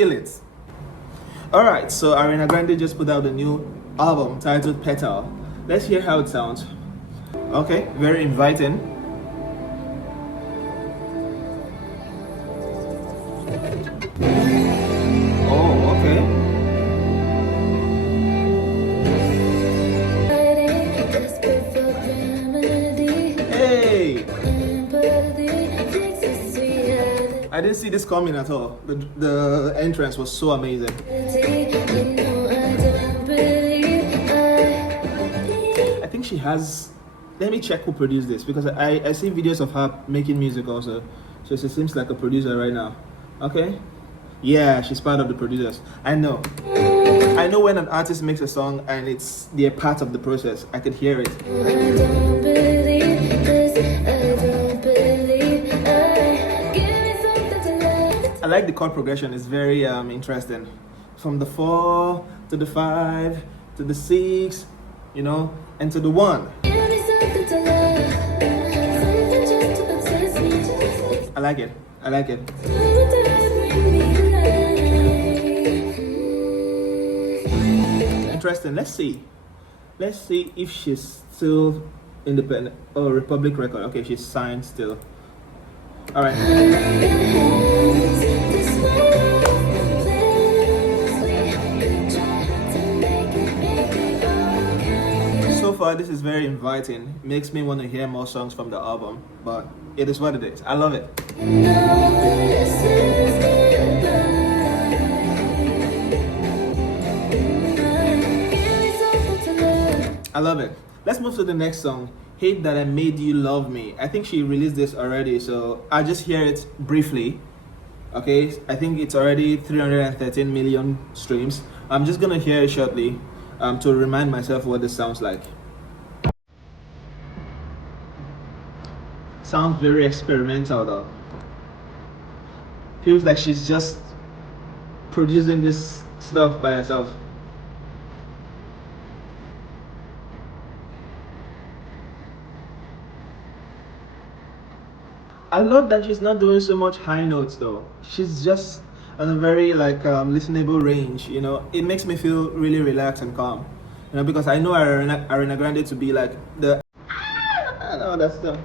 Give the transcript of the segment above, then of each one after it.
feel it. Alright, so Ariana Grande just put out a new album titled Petal. Let's hear how it sounds. Okay, very inviting. Oh, okay. Hey! I didn't see this coming at all. The entrance was so amazing. I think she has. Let me check who produced this, because I see videos of her making music also. So she seems like a producer right now. Okay? Yeah, she's part of the producers. I know when an artist makes a song and they're part of the process. I could hear it. I like the chord progression. It's very interesting. From the 4 to the 5 to the 6, you know, and to the 1. I like it. I like it. Interesting. Let's see if she's still independent. Oh, Republic Record. Okay, she's signed still. All right. So far, this is very inviting. Makes me want to hear more songs from the album, but it is what it is. I love it. I love it. Let's move to the next song, Hate That I Made You Love Me. I think she released this already, so I'll just hear it briefly. Okay, I think it's already 313 million streams. I'm just gonna hear it shortly to remind myself what this sounds like. Sounds very experimental though. Feels like she's just producing this stuff by herself. I love that she's not doing so much high notes though. She's just on a very listenable range. You know, it makes me feel really relaxed and calm. You know, because I know Ariana Grande to be like the I know that's the,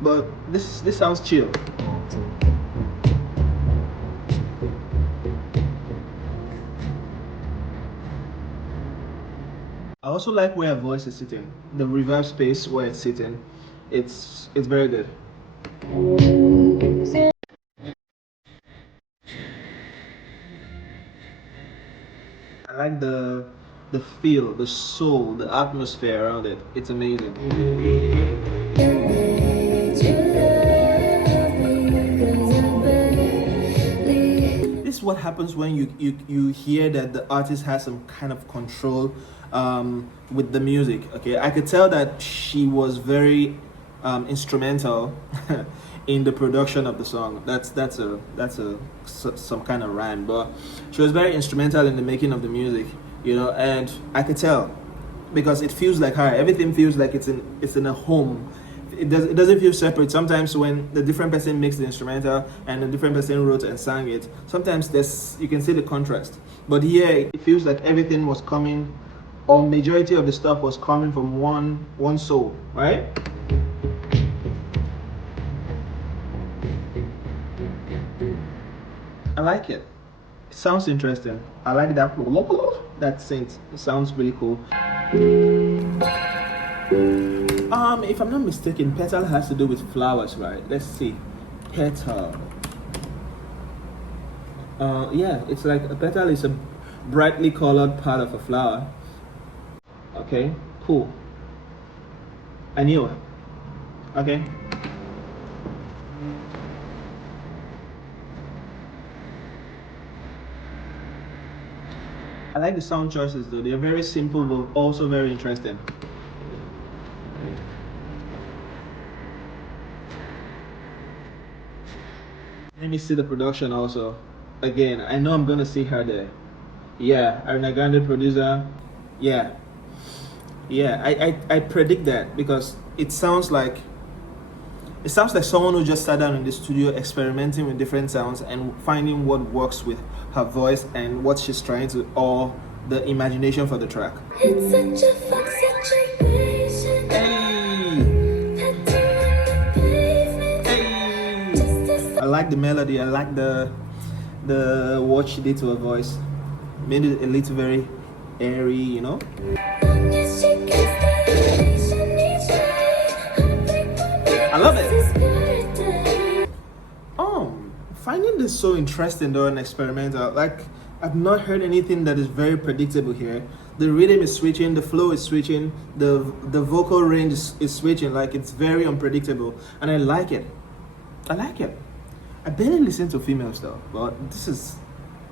but this sounds chill. I also like where her voice is sitting. The reverb space where it's sitting, it's very good. I like the feel, the soul, the atmosphere around it. It's amazing. This is what happens when you hear that the artist has some kind of control with the music. Okay, I could tell that she was very instrumental in the production of the song. That's some kind of rhyme, but she was very instrumental in the making of the music, you know, and I could tell because it feels like her. Everything feels like it's in a home. It doesn't feel separate. Sometimes when the different person makes the instrumental and the different person wrote and sang it, sometimes you can see the contrast. But here it feels like everything was coming, or majority of the stuff was coming from one soul, right? I like it. It sounds interesting. I like that synth. It sounds really cool. If I'm not mistaken, petal has to do with flowers, right? Let's see. Petal. Yeah, it's like a petal is a brightly colored part of a flower. Okay, cool. I knew it. Okay. I like the sound choices though. They're very simple but also very interesting. Let me see the production also. Again, I know I'm gonna see her there. Yeah, Ariana Grande producer. Yeah. Yeah, I predict that because it sounds like It sounds like someone who just sat down in the studio experimenting with different sounds and finding what works with her voice and what she's trying to, or the imagination for the track. It's such a fun situation. Hey! I like the melody, I like the what she did to her voice. Made it a little very airy, you know? I love it. Finding this so interesting though and experimental. Like, I've not heard anything that is very predictable here. The rhythm is switching, the flow is switching, the vocal range is switching. Like, it's very unpredictable, and I like it. I like it. I barely listen to females though, but this is,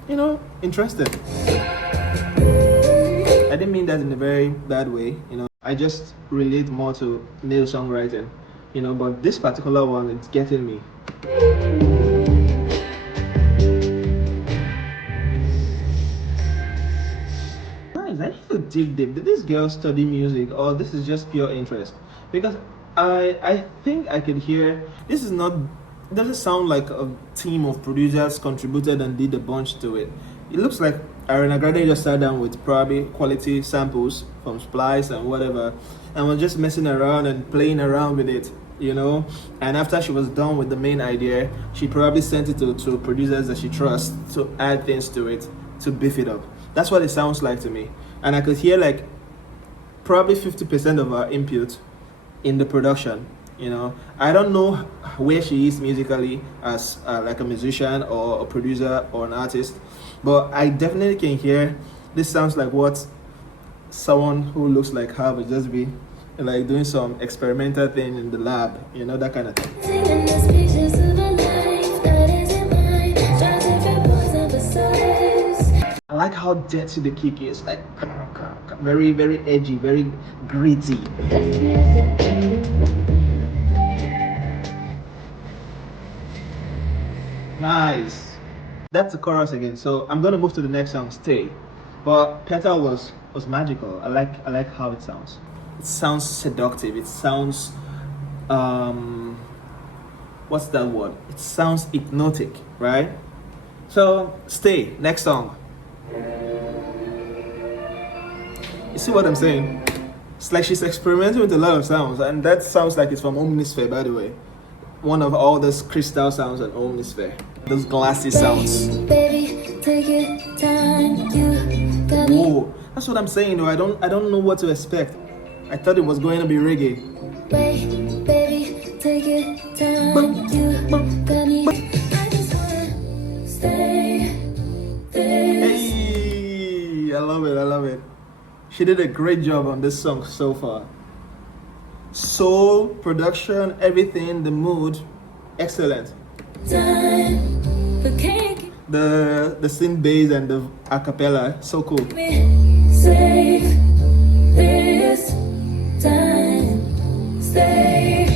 you know, interesting. I didn't mean that in a very bad way, you know. I just relate more to male songwriting, you know, but this particular one, it's getting me. Nice, I need to dig deep. Did this girl study music, or this is just pure interest? Because I think I could hear, this is not, it doesn't sound like a team of producers contributed and did a bunch to it. It looks like Ariana Grande just sat down with probably quality samples from Splice and whatever, and was just messing around and playing around with it, you know. And after she was done with the main idea, she probably sent it to producers that she trusts to add things to it, to beef it up. That's what it sounds like to me. And I could hear like probably 50% of her input in the production. You know, I don't know where she is musically as like a musician or a producer or an artist, but I definitely can hear this sounds like what someone who looks like her would just be like doing some experimental thing in the lab, you know, that kind of thing. I like how dirty the kick is, like very, very edgy, very gritty. Nice. That's the chorus again. So I'm gonna move to the next song, Stay. But Petal was magical. I like how it sounds. It sounds seductive. It sounds what's that word? It sounds hypnotic, right? So Stay, next song. You see what I'm saying? It's like she's experimenting with a lot of sounds, and that sounds like it's from Omnisphere, by the way. One of all those crystal sounds on Omnisphere. Those glassy sounds. Baby, take your time. You got me. Whoa, that's what I'm saying though. I don't know what to expect. I thought it was going to be reggae. Wait, baby, take your time. You got me. I just wanna stay there. Hey, I love it. I love it. She did a great job on this song so far. Soul, production, everything, the mood, excellent. Time for cake. The synth bass and the acapella, so cool. Save this time. Stay.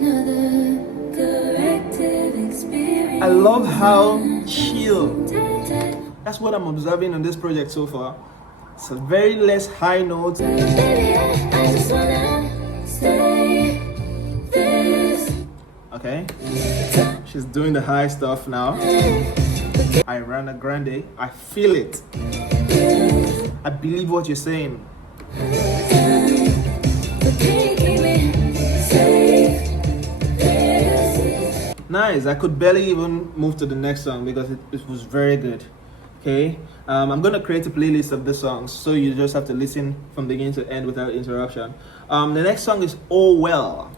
Another corrective experience. I love how chill. That's what I'm observing on this project so far. It's a very less high note. Baby, I just wanna stay this. Okay, she's doing the high stuff now. Ariana Grande, I feel it. I believe what you're saying. Nice. I could barely even move to the next song because it was very good. Okay, I'm gonna create a playlist of the songs, so you just have to listen from beginning to end without interruption. The next song is Oh Well.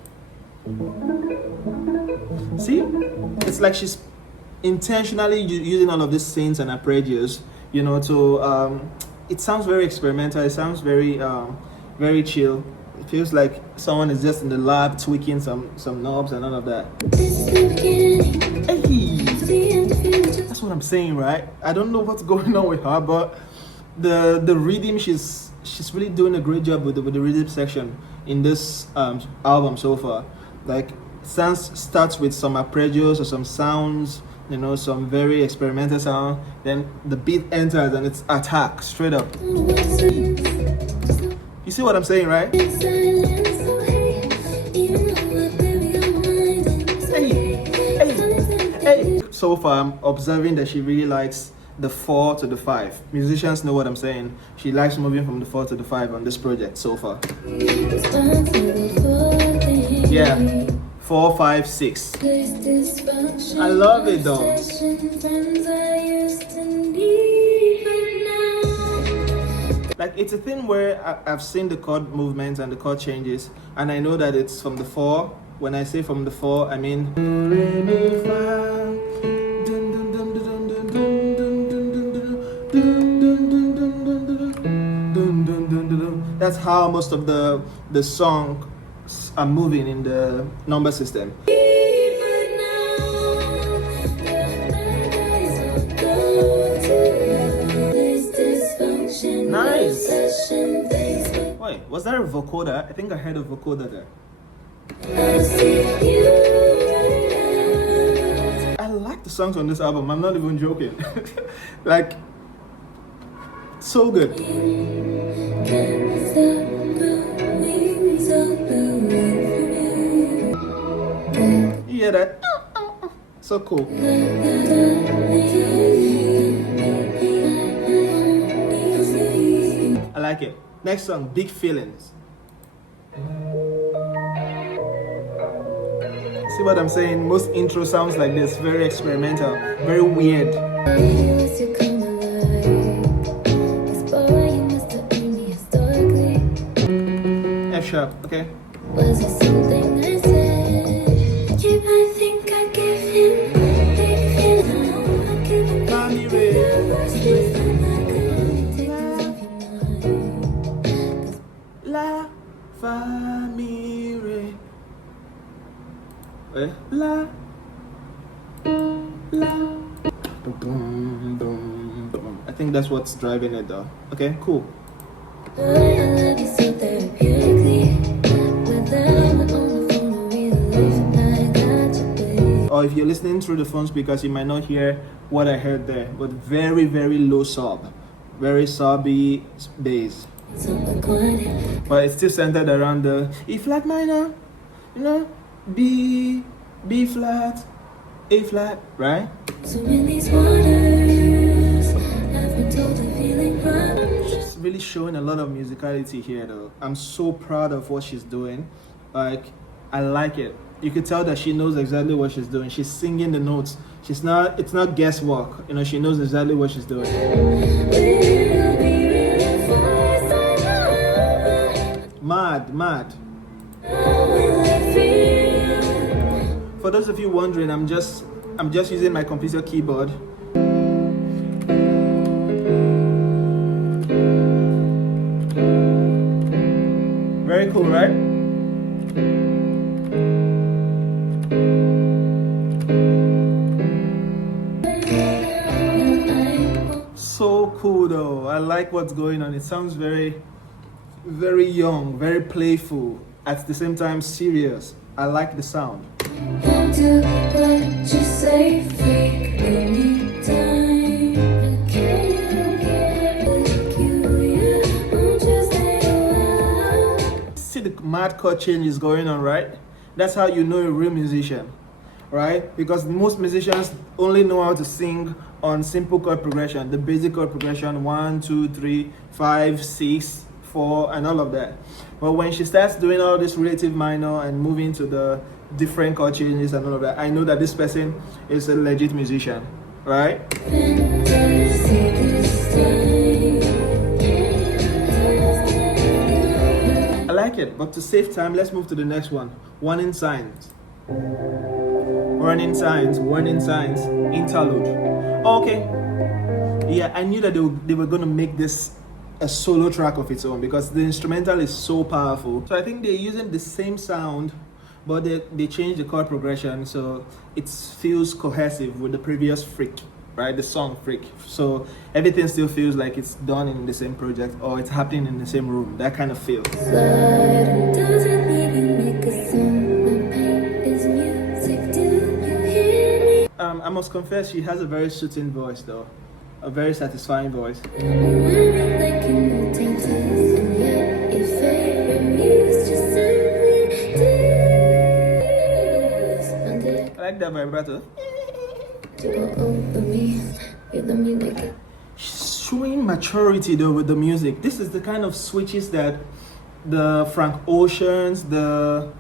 See, it's like she's intentionally using all of these synths and arpeggios, you know, to it sounds very experimental. It sounds very very chill. It feels like someone is just in the lab tweaking some knobs and all of that. Hey, that's what I'm saying, right? I don't know what's going on with her, but the rhythm, she's really doing a great job with the rhythm section in this album so far. Like, starts with some arpeggios or some sounds, you know, some very experimental sound. Then the beat enters and it's attack straight up. You see what I'm saying, right? so far I'm observing that she really likes the 4 to the 5. Musicians know what I'm saying. She likes moving from the 4 to the 5 on this project so far. Yeah, 4, 5, 6. I love it though. Like, it's a thing where I've seen the chord movements and the chord changes, and I know that it's from the 4. When I say from the 4, I mean that's how most of the songs are moving in the number system. Nice. Wait, was that a vocoder? I think I heard a vocoder there. I like the songs on this album. I'm not even joking. Like, so good. You hear that? So cool. I like it. Next song, Big Feelings. See what I'm saying? Most intro sounds like this, very experimental, very weird. F sharp, okay? Was it something I said? You might think I give him big feelings. Mommy Ray. La famille. La boom, boom, boom. I think that's what's driving it though. Okay, cool. Or if you're listening through the phone speakers, you might not hear what I heard there, but very, very low sub, very subby bass. But it's still centered around the E flat minor, you know, B flat, A flat, right? So in these waters, I've been told the feeling runs. She's really showing a lot of musicality here though. I'm so proud of what she's doing. Like, I like it. You could tell that she knows exactly what she's doing. She's singing the notes. It's not guesswork. You know, she knows exactly what she's doing. Mad. For those of you wondering, I'm just using my computer keyboard. Very cool, right? So cool though. I like what's going on. It sounds very, very young, very playful, at the same time serious. I like the sound. See the mad chord changes going on, right? That's how you know a real musician, right? Because most musicians only know how to sing on simple chord progression, the basic chord progression, 1, 2, 3, 5, 6, 4, and all of that. But when she starts doing all this relative minor and moving to the different chord changes and all of that, I know that this person is a legit musician, right? I like it, but to save time, let's move to the next one. Warning signs. Warning signs, interlude. Okay. Yeah, I knew that they were going to make this a solo track of its own because the instrumental is so powerful. So I think they're using the same sound, but they changed the chord progression so it feels cohesive with the previous Freak, right? The song Freak. So everything still feels like it's done in the same project or it's happening in the same room. That kind of feel. I must confess, she has a very soothing voice though. A very satisfying voice. I like that vibrato. You all over me. You love me like a Showing maturity though with the music. This is the kind of switches that the Frank Oceans, the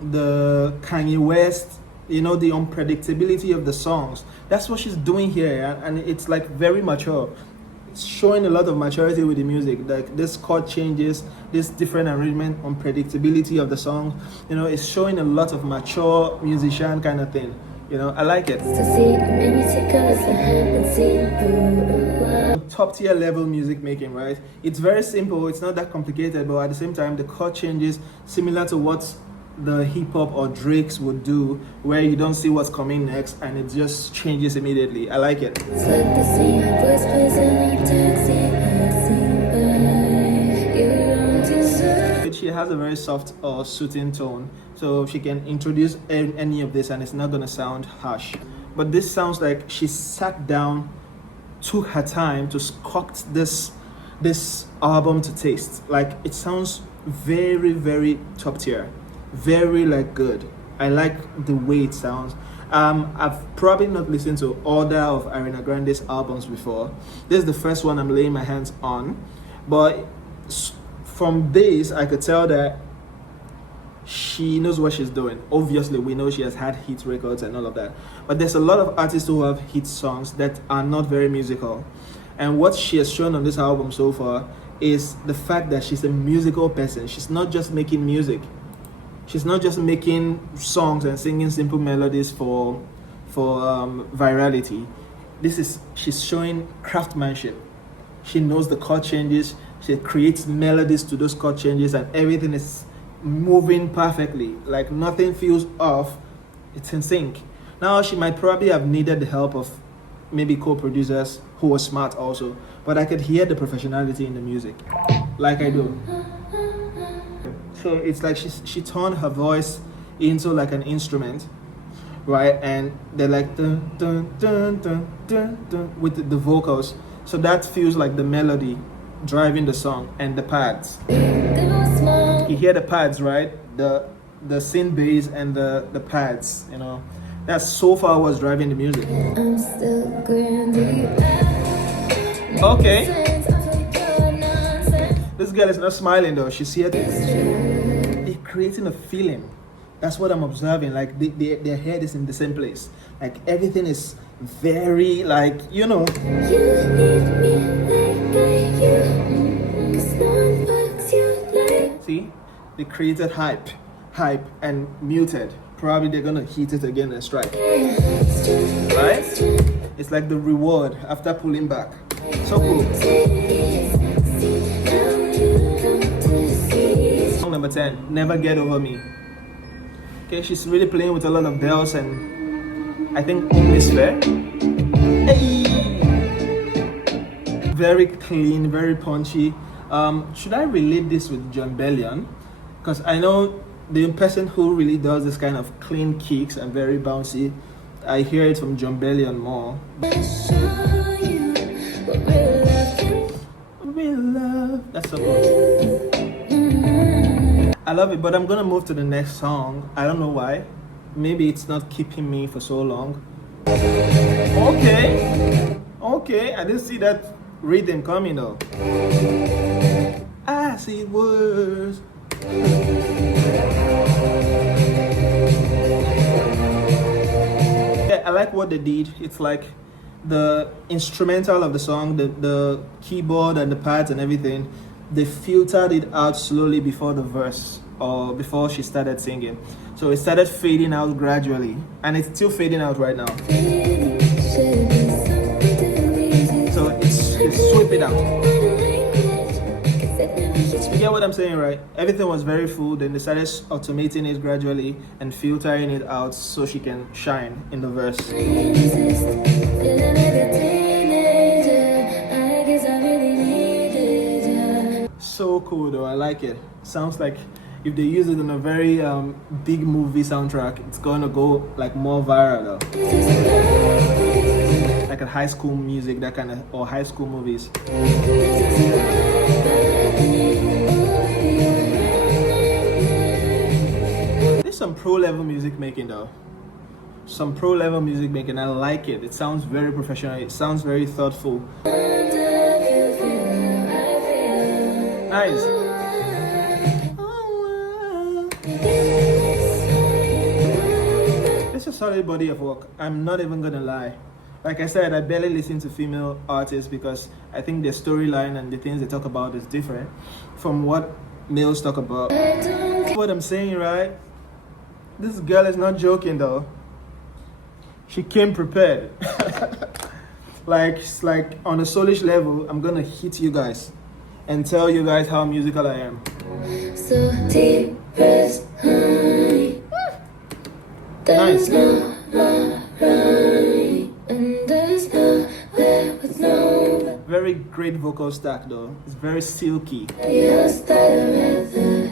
Kanye West, you know, the unpredictability of the songs. That's what she's doing here, and it's like very mature. It's showing a lot of maturity with the music, like this chord changes, this different arrangement, unpredictability of the song. You know, it's showing a lot of mature musician kind of thing. You know, I like it. to see. Made me take us I haven't seen you. Top tier level music making, right? It's very simple, it's not that complicated, but at the same time the chord changes similar to what the hip hop or Drake's would do, where you don't see what's coming next and it just changes immediately. I like it. It's like the same voice plays in taxi, passing by. You don't deserve. She has a very soft or soothing tone, so she can introduce any of this and it's not gonna sound harsh. But this sounds like she sat down, took her time to sculpt this album to taste. Like, it sounds very, very top tier, very like good. I like the way it sounds. I've probably not listened to other of Ariana Grande's albums before. This is the first one I'm laying my hands on, but from this I could tell that she knows what she's doing. Obviously, we know she has had hit records and all of that, but there's a lot of artists who have hit songs that are not very musical. And what she has shown on this album so far is the fact that she's a musical person. She's not just making music. She's not just making songs and singing simple melodies for virality. She's showing craftsmanship. She knows the chord changes. She creates melodies to those chord changes, and everything is moving perfectly. Like, nothing feels off. It's in sync. Now, she might probably have needed the help of maybe co-producers who were smart also, but I could hear the professionality in the music, like I do. So it's like she turned her voice into like an instrument, right? And they're like dun dun dun dun dun dun with the vocals. So that feels like the melody driving the song, and the pads. You hear the pads, right? The synth bass and the pads, you know. That's so far what's driving the music. I'm still grand. Okay. This girl is not smiling though. She's here creating a feeling. That's what I'm observing. Like their head is in the same place. Like everything is very like, you know. You need me like I you. 'Cause no one fucks you like. See? They created hype and muted. Probably they're gonna heat it again and strike. Right? It's like the reward after pulling back. So cool. Song number 10, Never Get Over Me. Okay, she's really playing with a lot of bells and I think Omnis Fair. Hey! Very clean, very punchy. Should I relate this with John Bellion? Because I know the person who really does this kind of clean kicks and very bouncy, I hear it from John Bellion more. Real love. That's so cool. I love it, but I'm gonna move to the next song. I don't know why. Maybe it's not keeping me for so long. Okay, I didn't see that rhythm coming though. I see words. Yeah, I like what they did. It's like the instrumental of the song, the keyboard and the pads and everything, they filtered it out slowly before the verse or before she started singing. So it started fading out gradually, and it's still fading out right now. So it's sweeping out. You get what I'm saying, right? Everything was very full, then they started automating it gradually and filtering it out so she can shine in the verse. So cool though, I like it. Sounds like if they use it in a very big movie soundtrack, it's gonna go like more viral though. Like a High School Music, that kind of, or High School movies. There's some pro level music making though. some pro level music making. I like it. It sounds very professional. It sounds very thoughtful. Nice. It's a solid body of work. I'm not even gonna lie. Like I said, I barely listen to female artists because I think their storyline and the things they talk about is different from what males talk about. What I'm saying, right? This girl is not joking though. She came prepared. like on a soulish level, I'm gonna hit you guys and tell you guys how musical I am. So deep breaths, honey. There's no more running, and there's nowhere with no. Very great vocal stack though. It's very silky. Yes, that I'd rather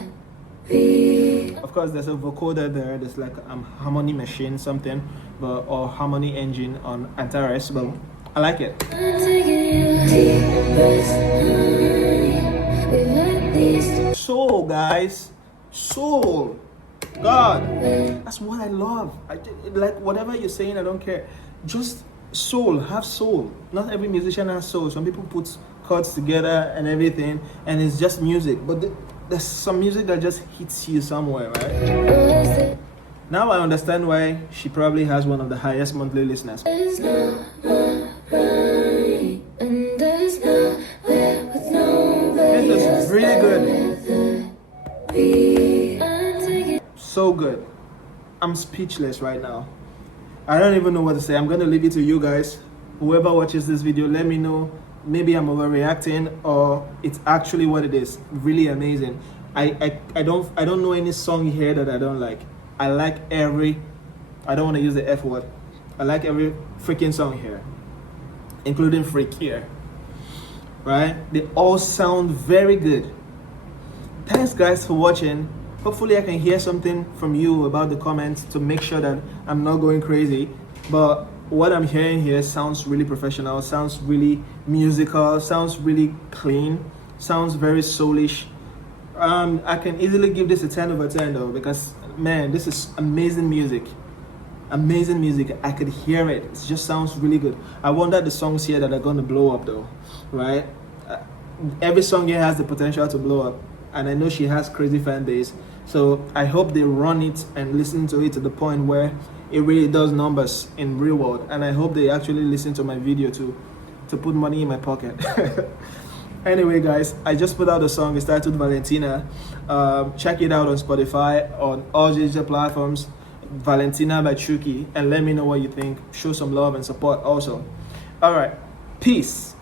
be. Of course, there's a vocoder there. There's like a harmony machine, something, or harmony engine on Antares. But I like it. I'm taking you deep breaths, honey. We've had these. Soul, guys, soul. God, that's what I love. Like whatever you're saying, I don't care. Just soul, have soul. Not every musician has soul. Some people put chords together and everything, and it's just music. But there's some music that just hits you somewhere, right? Now I understand why she probably has one of the highest monthly listeners. There's no more running, and there's nowhere with nobody. This is really good. Be. I'm taking. So good. I'm speechless right now. I don't even know what to say. I'm gonna leave it to you guys. Whoever watches this video, let me know. Maybe I'm overreacting or it's actually what it is. Really amazing. I don't know any song here that I don't like. I like every, I don't want to use the F word. I like every freaking song here, including Freak here. Right? They all sound very good. Thanks guys for watching. Hopefully I can hear something from you about the comments to make sure that I'm not going crazy. But what I'm hearing here sounds really professional, sounds really musical, sounds really clean, sounds very soulish. I can easily give this a 10 over 10 though, because man, this is amazing music. Amazing music. I could hear it. It just sounds really good. I wonder the songs here that are going to blow up though, right? Every song here has the potential to blow up. And I know she has crazy fan base. So I hope they run it and listen to it to the point where it really does numbers in real world. And I hope they actually listen to my video to put money in my pocket. Anyway guys, I just put out a song. It's titled Valentina. Check it out on Spotify, on all digital platforms. Valentina by Chucky. And let me know what you think. Show some love and support also. Alright, peace.